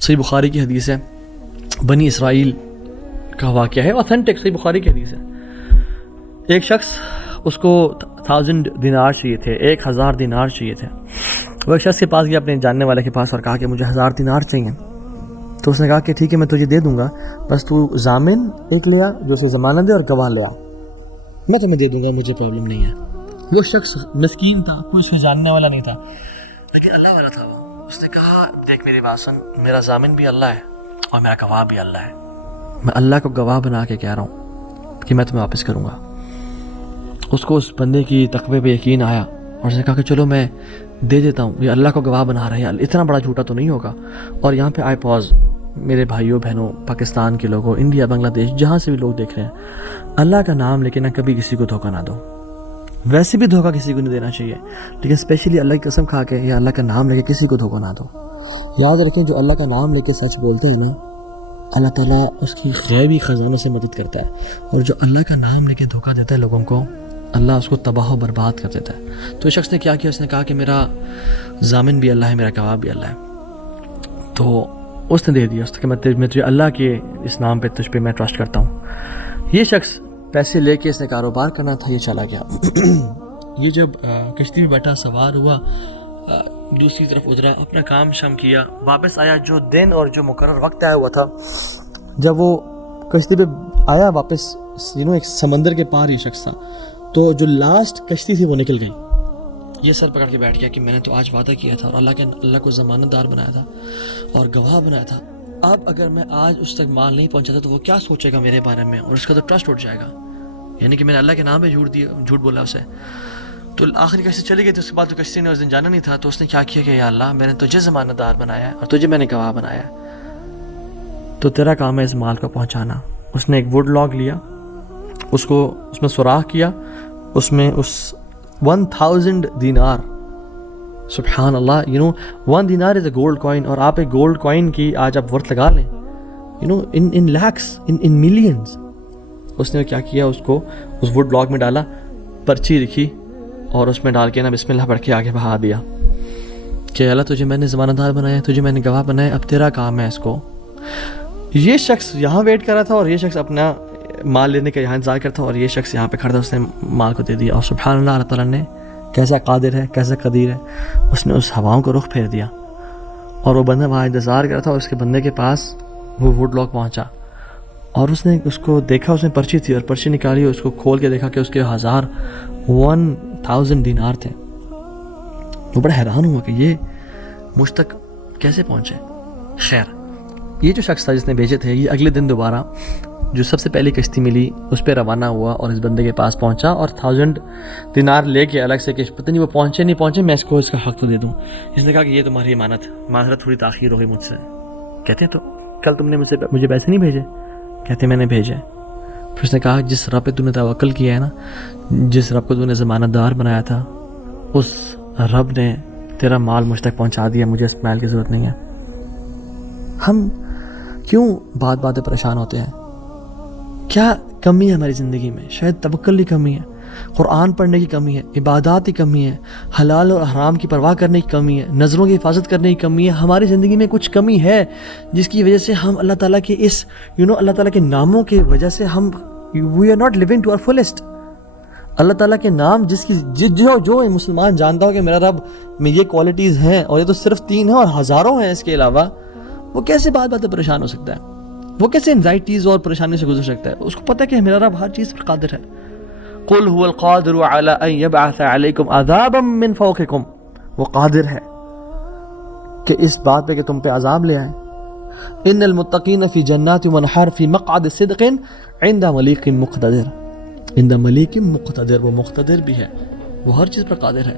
صحیح بخاری کی حدیث ہے، بنی اسرائیل کا واقعہ ہے، اوتھینٹک صحیح بخاری کی حدیث ہے۔ ایک شخص اس کو 1000 دینار چاہیے تھے، 1000 دینار چاہیے تھے۔ وہ ایک شخص کے پاس گیا، اپنے جاننے والے کے پاس، اور کہا کہ مجھے 1000 دینار چاہیے۔ تو اس نے کہا کہ ٹھیک ہے میں تجھے دے دوں گا، بس تو ضامن ایک لیا جو اسے ضمانت دے اور گواہ لیا، میں تمہیں دے دوں گا، مجھے پرابلم نہیں ہے۔ وہ شخص مسکین تھا، کوئی اسے جاننے والا نہیں تھا، لیکن اللہ والا تھا وہ۔ اس نے کہا دیکھ میری بات سن، میرا ضامن بھی اللہ ہے اور میرا گواہ بھی اللہ ہے، میں اللہ کو گواہ بنا کے کہہ رہا ہوں کہ میں تمہیں واپس کروں گا۔ اس کو اس بندے کی تقوی پہ یقین آیا اور اس نے کہا کہ چلو میں دے دیتا ہوں، یہ اللہ کو گواہ بنا رہے ہیں، اتنا بڑا جھوٹا تو نہیں ہوگا۔ اور یہاں پہ آئی پاز، میرے بھائیوں بہنوں، پاکستان کے لوگوں، انڈیا، بنگلہ دیش، جہاں سے بھی لوگ دیکھ رہے ہیں، اللہ کا نام لے کے نہ کبھی کسی کو دھوکہ نہ دو۔ ویسے بھی دھوکہ کسی کو نہیں دینا چاہیے، لیکن اسپیشلی اللہ کی قسم کھا کے یا اللہ کا نام لے کے کسی کو دھوکہ نہ دو۔ یاد رکھیں جو اللہ کا نام لے کے سچ بولتے ہیں نا، اللہ تعالیٰ اس کی غیبی خزانوں سے مدد کرتا ہے، اور جو اللہ کا نام لے کے دھوکہ دیتا ہے لوگوں کو، اللہ اس کو تباہ و برباد کر دیتا ہے۔ تو اس شخص نے کیا کیا، اس نے کہا کہ میرا ضامن بھی اللہ ہے، میرا گواہ بھی اللہ ہے۔ تو اس نے دے دیا، اس نے کہا میں تجھے اللہ کے اس نام پہ تجھ پہ میں ٹرسٹ کرتا ہوں۔ یہ شخص پیسے لے کے اس نے کاروبار کرنا تھا، یہ چلا گیا۔ یہ جب کشتی میں بیٹھا، سوار ہوا، دوسری طرف اترا، اپنا کام شام کیا، واپس آیا، جو دن اور جو مقرر وقت آیا ہوا تھا، جب وہ کشتی پہ آیا واپس، ایک سمندر کے پار یہ شخص تھا، تو جو لاسٹ کشتی تھی وہ نکل گئی۔ یہ سر پکڑ کے بیٹھ گیا کہ میں نے تو آج وعدہ کیا تھا اور اللہ کو ضمانت دار بنایا تھا اور گواہ بنایا تھا، اب اگر میں آج اس تک مال نہیں پہنچاتا تو وہ کیا سوچے گا میرے بارے میں، اور اس کا تو ٹرسٹ اٹھ جائے گا، یعنی کہ میں نے اللہ کے نام پہ جھوٹ بولا اسے۔ تو آخری کشتی چلی گئی، تو اس کے بعد تو کشتی نے اس دن جانا نہیں تھا، تو اس نے کیا کیا کہ یا اللہ میں نے تجھے ضمانت دار بنایا ہے اور تجھے میں نے گواہ بنایا ہے، تو تیرا کام ہے اس مال کو پہنچانا۔ اس نے ایک ووڈ لاگ لیا، اس میں سوراخ کیا، اس میں اس 1000 دینار، سبحان اللہ، 1 دینار از اے گولڈ کوائن، اور آپ ایک گولڈ کوائن کی آج آپ ورتھ لگا لیں، ان لیکس، ان ملینز۔ اس نے کیا کیا، اس کو اس ووڈ لاگ میں ڈالا، پرچی لکھی اور اس میں ڈال کے نا بسم اللہ پڑھ کے آگے بہا دیا کہ اللہ تجھے میں نے ضمانت دار بنایا، تجھے میں نے گواہ بنایا، اب تیرا کام ہے اس کو۔ یہ شخص یہاں ویٹ کر رہا تھا اور یہ شخص اپنا مال لینے کا یہاں انتظار کرتا تھا، اور یہ شخص یہاں پہ کھڑا تھا، اس نے مال کو دے دیا۔ اور سبحان اللہ، اللہ تعالیٰ نے کیسا قادر ہے، کیسا قدیر ہے، اس نے اس ہواؤں کو رخ پھیر دیا، اور وہ بندہ وہاں انتظار کر رہا تھا، اور اس کے بندے کے پاس وہ ووڈ لاگ پہنچا، اور اس نے اس کو دیکھا، اس میں پرچی تھی، اور پرچی نکالی، اس کو کھول کے دیکھا کہ اس کے 1000 دینار تھے۔ وہ بڑا حیران ہوا کہ یہ مجھ تک کیسے پہنچے۔ خیر، یہ جو شخص تھا جس نے بھیجے تھے، یہ اگلے دن دوبارہ جو سب سے پہلی کشتی ملی اس پہ روانہ ہوا اور اس بندے کے پاس پہنچا، اور 1000 دینار لے کے الگ سے کہ پتہ نہیں وہ پہنچے نہیں پہنچے، میں اس کو اس کا حق تو دے دوں۔ اس نے کہا کہ یہ تمہاری امانت، معذرت تھوڑی تاخیر ہو گئی مجھ سے۔ کہتے ہیں تو کل تم نے مجھے پیسے نہیں بھیجے؟ کہتے میں نے بھیجے۔ پھر اس نے کہا جس رب پہ تو نے توکل کیا ہے نا، جس رب کو تو نے ضمانت دار بنایا تھا، اس رب نے تیرا مال مجھ تک پہنچا دیا، مجھے اس مال کی ضرورت نہیں ہے۔ ہم کیوں بات پہ پریشان ہوتے ہیں؟ کیا کمی ہے ہماری زندگی میں؟ شاید توکل کی کمی ہے، قرآن پڑھنے کی کمی ہے، عبادات کی کمی ہے، حلال اور حرام کی پرواہ کرنے کی کمی ہے، نظروں کی حفاظت کرنے کی کمی ہے۔ ہماری زندگی میں کچھ کمی ہے جس کی وجہ سے ہم اللہ تعالیٰ کے اس اللہ تعالیٰ کے ناموں کی وجہ سے ہم we are not living to our fullest. Allah تعالیٰ کے نام جو مسلمان جانتا ہو کہ میرا رب میں یہ کوالٹیز ہیں، اور یہ تو صرف 3 ہیں اور ہزاروں ہیں اس کے علاوہ، وہ کیسے بات پریشان ہو سکتا ہے؟ وہ کیسے انزائٹیز اور پریشانی سے گزر سکتا ہے؟ اس کو پتہ ہے کہ میرا رب ہر چیز پر قادر ہے۔ قل هو القادر على ان يبعث عليكم عذابا من فوقكم، وہ قادر ہے کہ اس بات پہ کہ تم پہ عذاب لے آئے۔ ان المتقین فی جنات ونہر فی مقعد صدق عند ملیک مقتدر، عند ملیک مقتدر، وہ مقتدر بھی ہے، وہ ہر چیز پر قادر ہے۔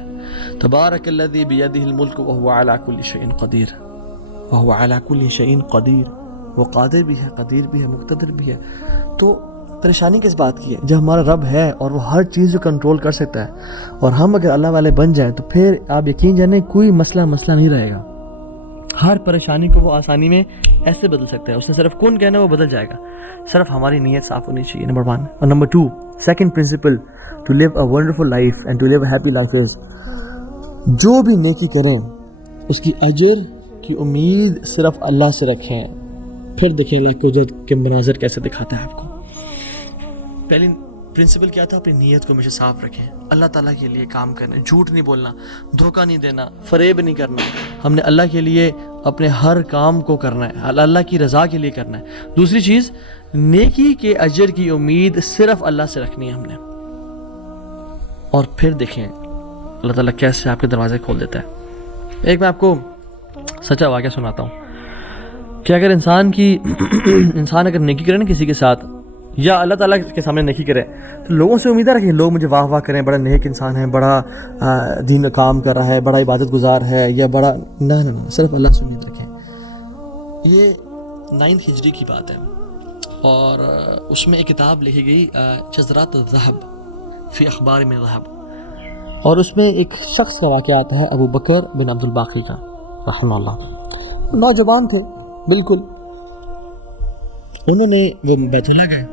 تبارک الذی بیدہ الملک وهو على كل شیء قدیر، وهو على كل شیء قدیر، وہ قادر بھی ہے، قدیر بھی ہے، مقتدر بھی ہے۔ تو پریشانی کس بات کی ہے؟ جب ہمارا رب ہے اور وہ ہر چیز کو کنٹرول کر سکتا ہے، اور ہم اگر اللہ والے بن جائیں تو پھر آپ یقین جانیں کوئی مسئلہ نہیں رہے گا۔ ہر پریشانی کو وہ آسانی میں ایسے بدل سکتا ہے، اس نے صرف کن کہنا وہ بدل جائے گا، صرف ہماری نیت صاف ہونی چاہیے، نمبر 1۔ اور number 2، second principle to live a wonderful life and to live a happy life is, جو بھی نیکی کریں اس کی اجر کی کی امید صرف اللہ سے رکھیں. پھر دیکھیں اللہ کی قدرت کے مناظر کیسے دکھاتا ہے آپ کو. پہلی پرنسپل کیا تھا؟ اپنی نیت کو ہمیشہ صاف رکھیں. اللہ تعالیٰ کے لیے کام کرنا، جھوٹ نہیں بولنا، دھوکہ نہیں دینا، فریب نہیں کرنا. ہم نے اللہ کے لیے اپنے ہر کام کو کرنا ہے، اللہ کی رضا کے لیے کرنا ہے. دوسری چیز، نیکی کے اجر کی امید صرف اللہ سے رکھنی ہے ہم نے. اور پھر دیکھیں اللہ تعالیٰ کیسے آپ کے دروازے کھول دیتا ہے. ایک میں آپ کو سچا واقعہ سناتا ہوں کہ اگر انسان اگر نیکی کرے نا کسی کے ساتھ، یا اللہ تعالیٰ کے سامنے نیکی کرے، تو لوگوں سے امیدیں رکھیں لوگ مجھے واہ واہ کریں، بڑا نیک انسان ہے، بڑا دین کام کر رہا ہے، بڑا عبادت گزار ہے، یا بڑا نہ صرف اللہ سے امید رکھیں. یہ 9 ہجری کی بات ہے، اور اس میں ایک کتاب لکھی گئی شذرات الذہب فی اخبار من ذہب، اور اس میں ایک شخص کا واقعہ آتا ہے، ابو بکر بن عبد الباقی کا رحمہ اللہ. نوجوان تھے بالکل. انہوں نے وہ بیت اللہ گئے،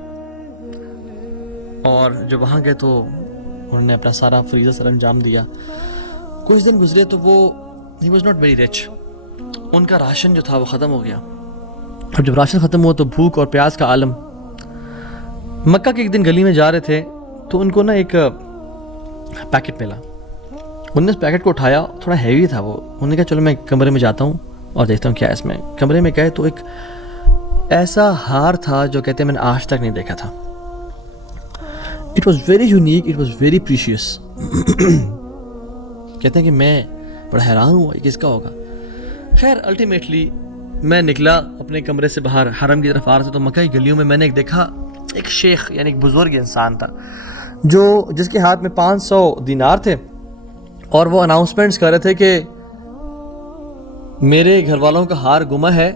اور جب وہاں گئے تو انہوں نے اپنا سارا فریضہ سر انجام دیا. کچھ دن گزرے تو وہ ہی واز ناٹ ویری رچ. ان کا راشن جو تھا وہ ختم ہو گیا. اب جب راشن ختم ہوا تو بھوک اور پیاس کا عالم. مکہ کے ایک دن گلی میں جا رہے تھے تو ان کو نا ایک پیکٹ ملا. انہوں نے اس پیکٹ کو اٹھایا، تھوڑا ہیوی تھا وہ. انہوں نے کہا چلو میں کمرے میں جاتا ہوں اور دیکھتا ہوں کیا ہے اس میں. کمرے میں گئے تو ایک ایسا ہار تھا جو کہتے ہیں میں نے آج تک نہیں دیکھا تھا. It was very unique, it was very precious. کہتے ہیں کہ میں بڑا حیران ہوا یہ کس کا ہوگا. خیر الٹیمیٹلی میں نکلا اپنے کمرے سے باہر، حرم کی طرف آ رہا تھا، تو مکہ کی گلیوں میں نے ایک دیکھا، ایک شیخ یعنی ایک بزرگ انسان تھا جس کے ہاتھ میں 500 دینار تھے، اور وہ اناؤنسمنٹس کر رہے تھے کہ میرے گھر والوں کا ہار گما ہے،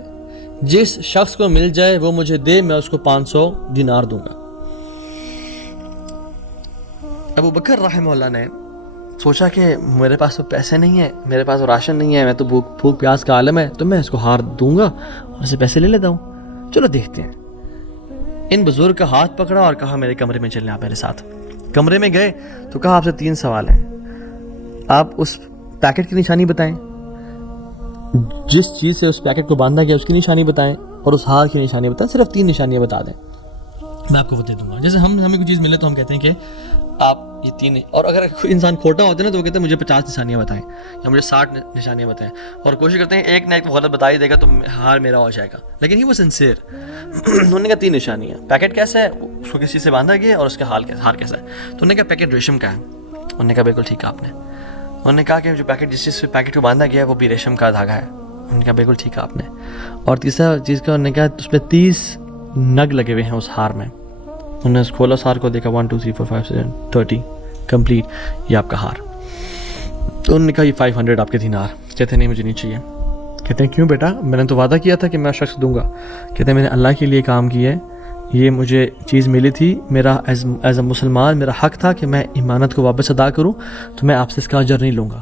جس شخص کو مل جائے وہ مجھے دے، میں اس کو 500 دینار دوں گا. ابو بکر رحمہ اللہ نے سوچا کہ میرے پاس تو پیسے نہیں ہیں، میرے پاس تو راشن نہیں ہے، میں تو بھوک پیاس کا عالم ہے، تو میں اس کو ہار دوں گا اور اسے پیسے لے لیتا ہوں. چلو دیکھتے ہیں. ان بزرگ کا ہاتھ پکڑا اور کہا میرے کمرے میں چلیں آپ میرے ساتھ. کمرے میں گئے تو کہا آپ سے 3 سوال ہیں. آپ اس پیکٹ کی نشانی بتائیں، جس چیز سے اس پیکٹ کو باندھا گیا اس کی نشانی بتائیں، اور اس ہار کی نشانی بتائیں. صرف 3 نشانیاں بتا دیں، میں آپ کو وہ دے دوں گا. جیسے ہمیں کوئی چیز ملے تو ہم کہتے ہیں کہ آپ یہ 3، اور اگر کوئی انسان کھوٹا ہوتا ہے نا تو وہ کہتے ہیں مجھے 50 نشانیاں بتائیں یا مجھے 60 نشانیاں بتائیں، اور کوشش کرتے ہیں ایک نہ ایک غلط بتا ہی دے گا تو ہار میرا ہو جائے گا. لیکن ہی وہ سنسیئر. انہوں نے کہا 3 نشانیاں. پیکٹ کیسا ہے، اس کو کس چیز سے باندھا گیا، اور اس کا ہار کیسا ہے. تو انہوں نے کہا پیکٹ ریشم کا ہے. انہوں نے کہا بالکل ٹھیک ہے آپ نے. انہوں نے کہا کہ جو پیکٹ جس چیز سے پیکٹ کو باندھا گیا ہے وہ بھی ریشم کا دھاگا ہے. انہوں نے کہا بالکل ٹھیک ہے آپ نے. اور تیسرا چیز کا انہوں نے کہا اس پہ 30 نگ لگے ہوئے ہیں اس ہار میں. انہوں نے اس کھولا اس ہار کو، دیکھا 1 2 3 4 5 6 30 کمپلیٹ، یہ آپ کا ہار. تو انہوں نے کہا یہ 500 آپ کے دینار. کہتے ہیں نہیں مجھے نہیں چاہیے. کہتے ہیں کیوں بیٹا، میں نے تو وعدہ کیا تھا کہ میں شخص دوں گا. کہتے ہیں میں نے اللہ کے لیے کام کیا ہے، یہ مجھے چیز ملی تھی، میرا ایز اے مسلمان میرا حق تھا کہ میں امانت کو واپس ادا کروں، تو میں آپ سے اس کا اجر نہیں لوں گا.